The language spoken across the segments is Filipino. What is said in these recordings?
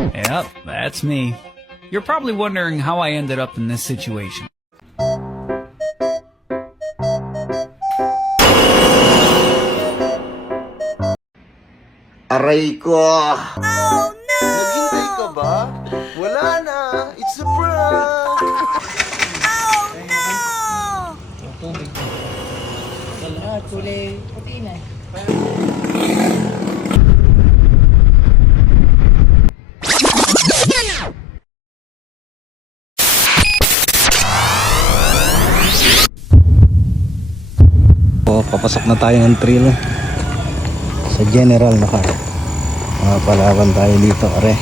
Yep, that's me. You're probably wondering how I ended up in this situation. Aray ko! Oh no! Naghintay ka ba? Wala na! It's a prank! Oh no! Kulay puti na. Papasok na tayo ng trail sa General Nakar. Palaban tayo dito, are.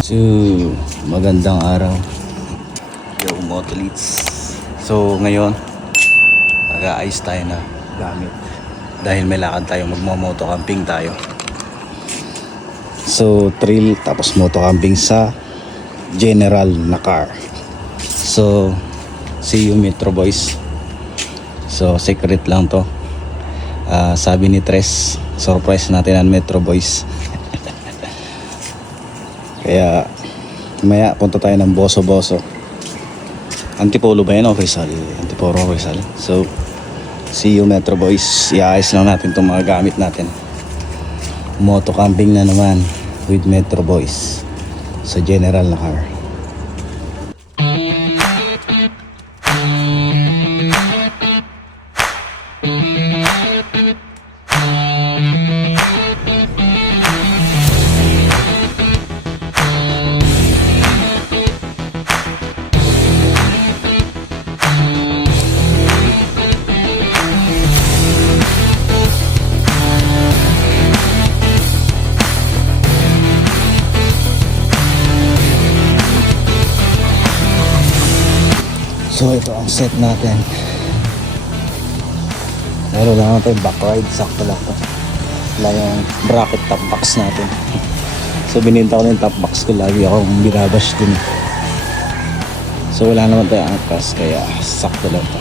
So, magandang araw. Yo, Motolits. So, ngayon mag-aayos tayo na gamit dahil may lakad tayo, magmo-moto camping tayo. So trail tapos moto camping sa General Nakar. So see you Metro Boys. So secret lang to, sabi ni Tres, surprise natin ang Metro Boys. Kaya maya punta tayo ng Boso-Boso. Antipolo ba yun o Rizal? Antipolo o Rizal. So see you Metro Boys. Iayos lang natin itong mga gamit natin. Moto camping na naman with Metro Boys sa General Nakar. So ito ang set natin. Meron lang natin back ride, sakto lang to. Wala yung bracket top box natin. So bininta ko na yung top box ko, lagi akong binabash dun. So wala naman tayo angkas, kaya sakto lang to.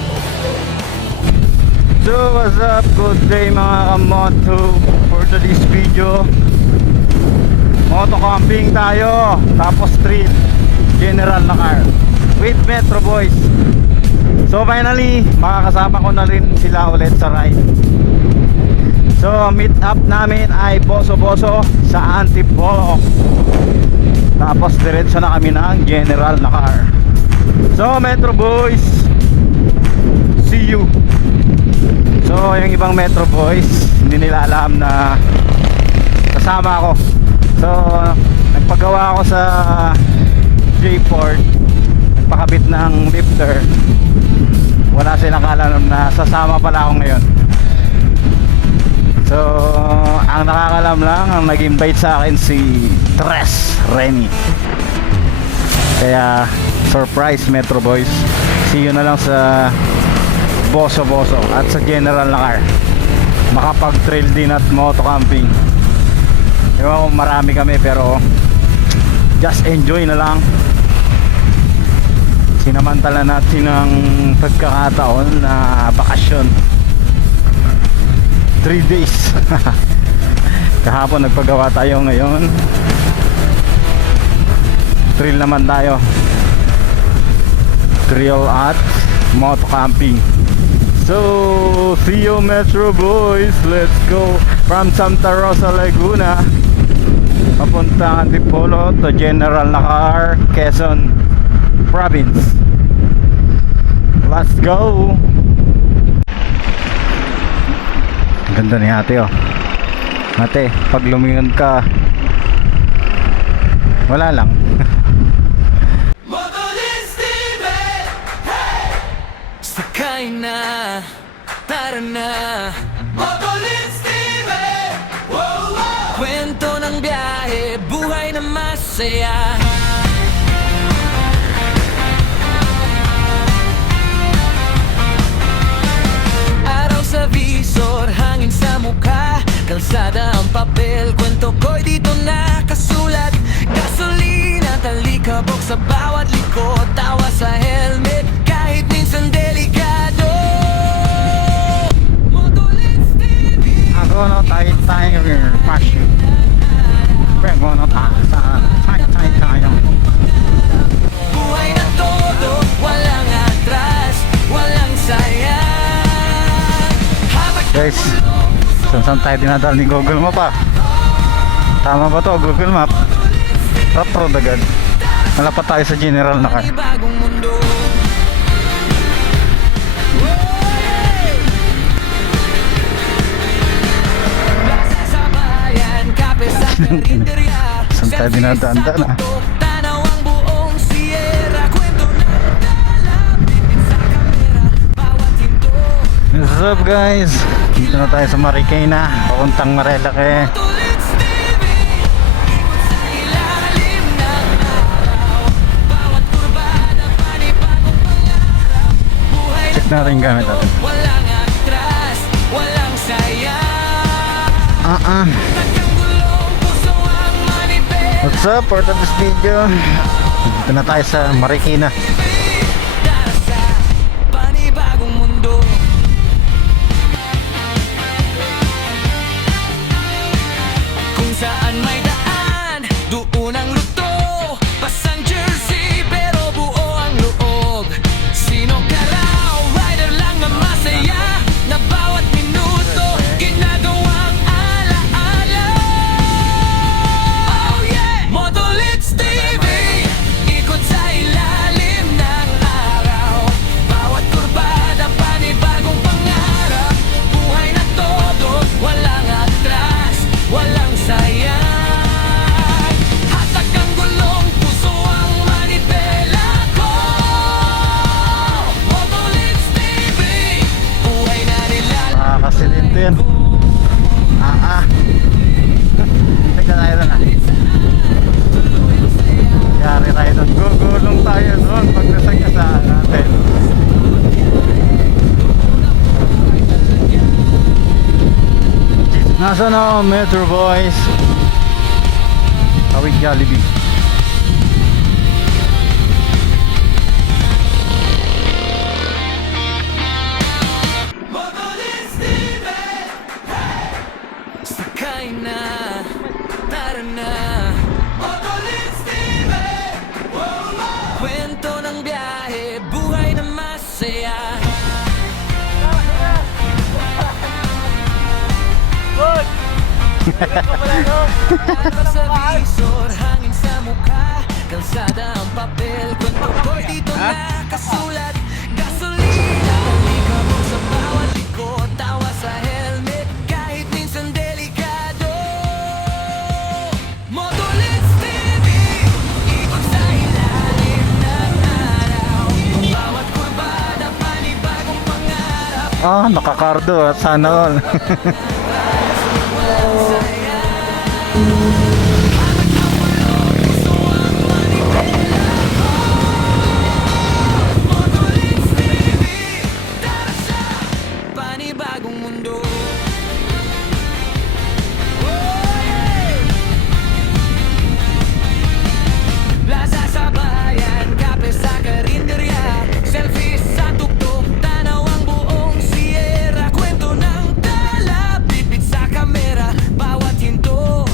So what's up, good day mga kamoto. For today's video, moto camping tayo, tapos street General Nakar with Metro Boys. So finally, makakasama ko na rin sila ulit sa ride. So meet up namin ay Boso-Boso sa Antipolo. Tapos diretso na kami ng General Nakar. So Metro Boys, see you. So yung ibang Metro Boys, hindi nila alam na kasama ako. So nagpagawa ako sa J-Port, nagpakabit ng lifter. Wala silang alam na sasama pala ako ngayon. So ang nakakalam lang, ang nag-invite sa akin si Tres Renny. Kaya surprise Metro Boys, see you na lang sa Boso-Boso at sa General Nakar. Makapag trail din at moto camping. Ewan kung marami kami, pero just enjoy na lang. Sinamantala natin ang pagkakataon na bakasyon. 3 days. Kahapon nagpagawa tayo, ngayon trail naman tayo. Trail at moto camping. So see you Metro Boys. Let's go from Santa Rosa, Laguna, papunta Antipolo to General Nakar, Quezon Province. Let's go. Ganda ni ate, oh. Ate, pag lumingon ka, wala lang. Sakay na, tara na, Motolits TV. Wow, wow. Kwento ng biyahe, buhay na masaya. sa visor, hangin sa mukha, kalsada ang papel, kwento ko'y dito na sa bawat likod, tawa sa helmet, kahit minsan delikado. Motolits TV. Ako no tayo fashion. Pero no tayo. Buhay na todo, walang atras, walang sayang. Guys, saan tayo dinadal ni Google Map ah? Tama ba to Google Map? Rough road agad. Malapat tayo sa general na car. Bagong mundo. Basa sa bayan, kape sa karinderya. Saan tayo dinadaan-daan ah? Tanaw ang buong Sierra. Kwento na dalapit sa kamera. Bawat hinto. What's up guys? Dito na tayo sa Marikina, papuntang Marilake. Motolits TV. Ikot sa ilalim ng araw. Bawat kurbada, panibagong pangarap. Buhay na Check natin yung gamit natin. walang atras, walang sayang. Nagkanggulong puso ang manibela. What's up for this video? Dito na tayo sa Marikina. Dara sa panibagong mundo. Kung saan may daan, doon ang luto. Pasang jersey, pero buo ang loob. Sino ka raw? Rider lang na masaya, na bawat minuto ginagawang alaala. Oh yeah! Motolits TV, ikot sa ilalim ng araw. Bawat kurbada, panibagong pangarap. Buhay na todo, walang atras, walang sayang. Hatak ang gulong, puso ang manibela ko. Motolits TV, buhay na nila. Makakasilento yan. Teka tayo doon ah. Yari tayo doon. Gugulong tayo doon pag nasagasaan natin. Nasa na ako, Metro Boys? Tawid Jollibee. Motolits TV, sakay na, tara na. Motolits TV, kwento ng biyahe, buhay na masaya. Sa visor, hangin sa mukha, kalsada ang papel, kwento ko'y dito nakasulat. Gasolina, alikabok sa bawat likod, tawa sa helmet, kahit minsan delikado. Motolits TV, ikot sa ilalim ng araw. Bawat kurbada, panibagong pangarap. Nakakardo at sana all. Motolits TV, tara sa panibagong mundo. Plaza sa bayan, kape sa karinderya. Selfie sa tuktok, tanaw ang buong Sierra. Kwento ng dala, bibit sa kamera. Bawat hinto,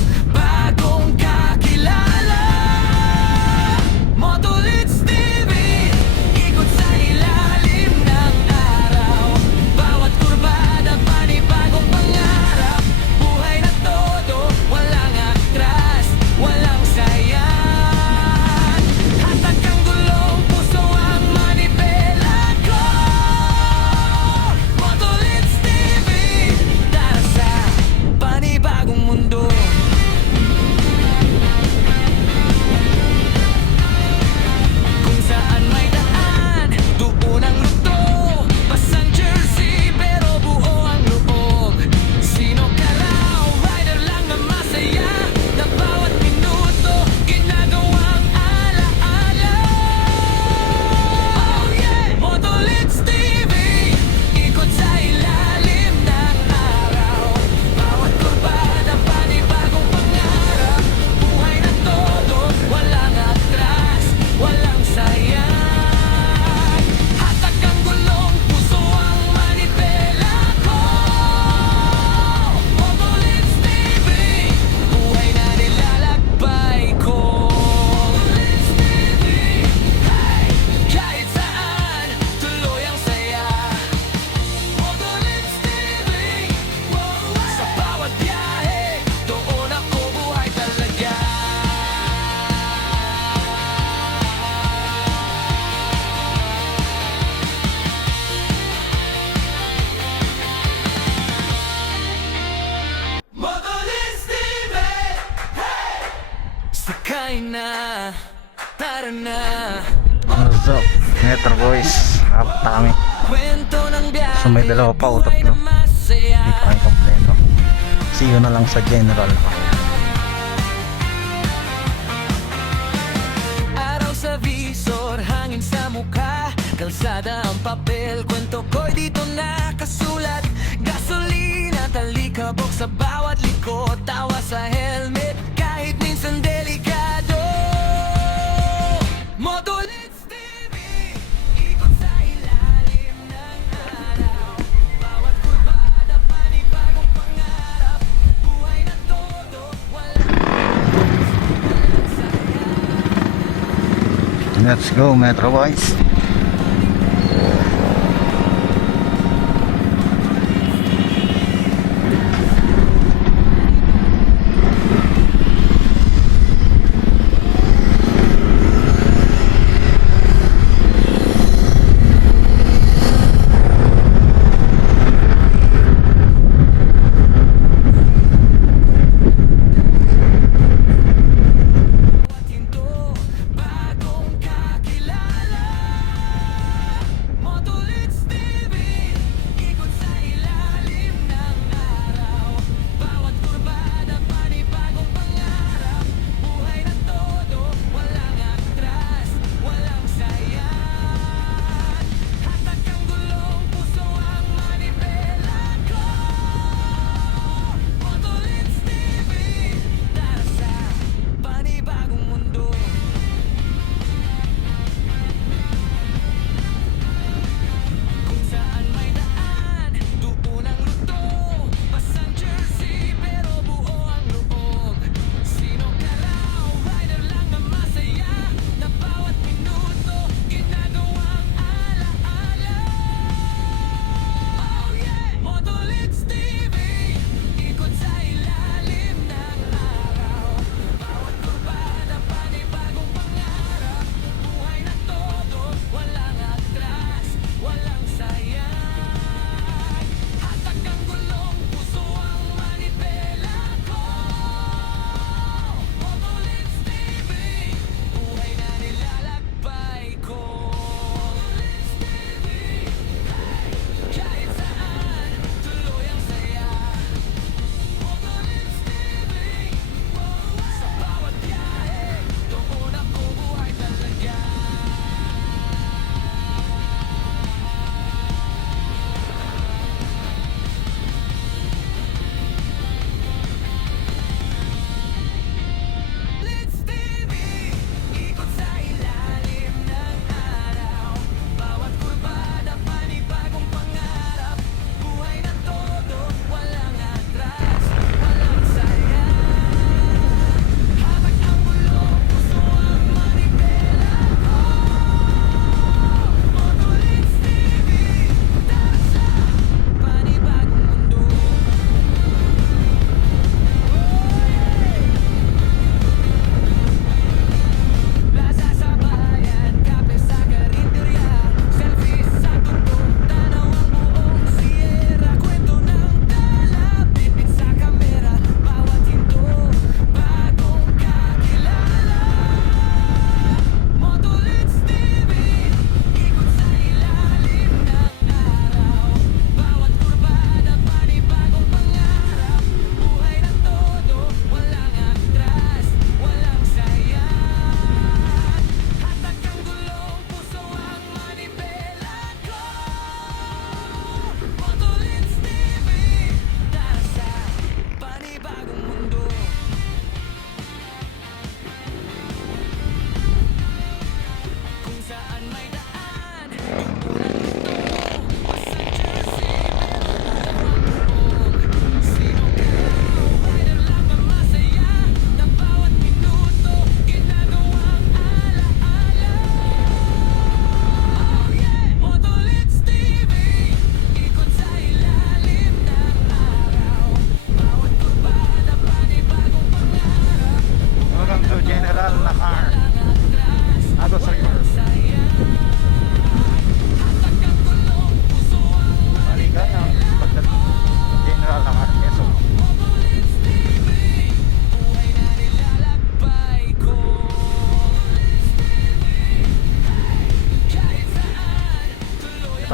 sakay na, tara na. What's up? Metro Boys. Nakapta kami. Kwento ng biyahe, So may dalawa pa o buhay tatlo. na masaya. Hindi pa kami kompleto. See you na lang sa general. Araw sa visor, hangin sa mukha, kalsada ang papel, kwento ko'y dito nakasulat. Gasolina, talikabok sa bawat likod, tawa sa helmet, kahit minsan delikado. Modulits TV, ikot sa ilalim ng araw, bawat kurbada, panibagong pangarap, buhay na todo, Let's go, Metro Boys. bagong kakilala.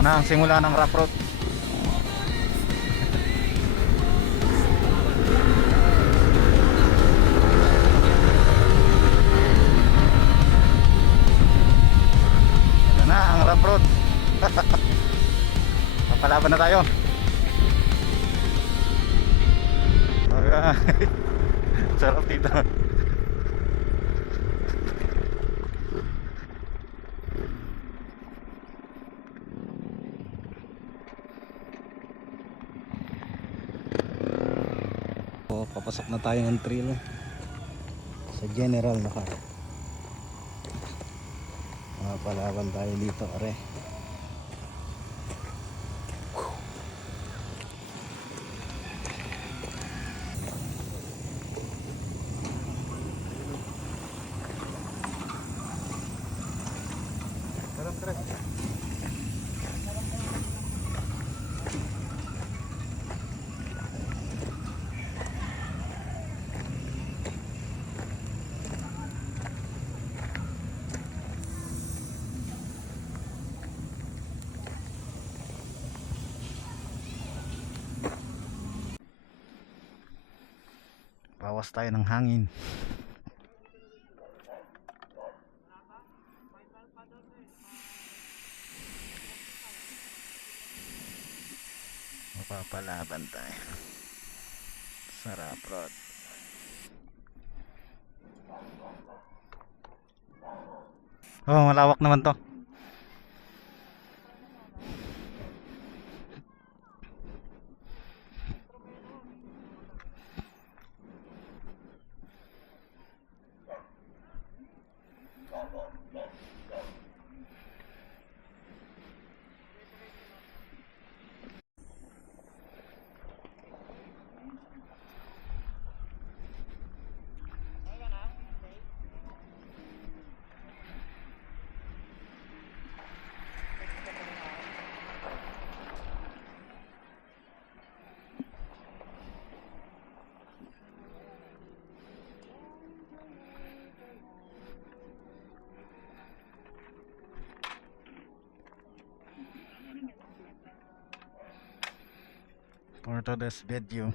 na ang simula ng rough road. Ito na ang rough road. Papalaban na tayo. Alright. Sarap dito. Papasok na tayo ng trail sa general na car. Palaban tayo dito, are. Bawas tayo ng hangin. Mapapalaban tayo. Sarap road. Oh, malawak naman to. For today's video,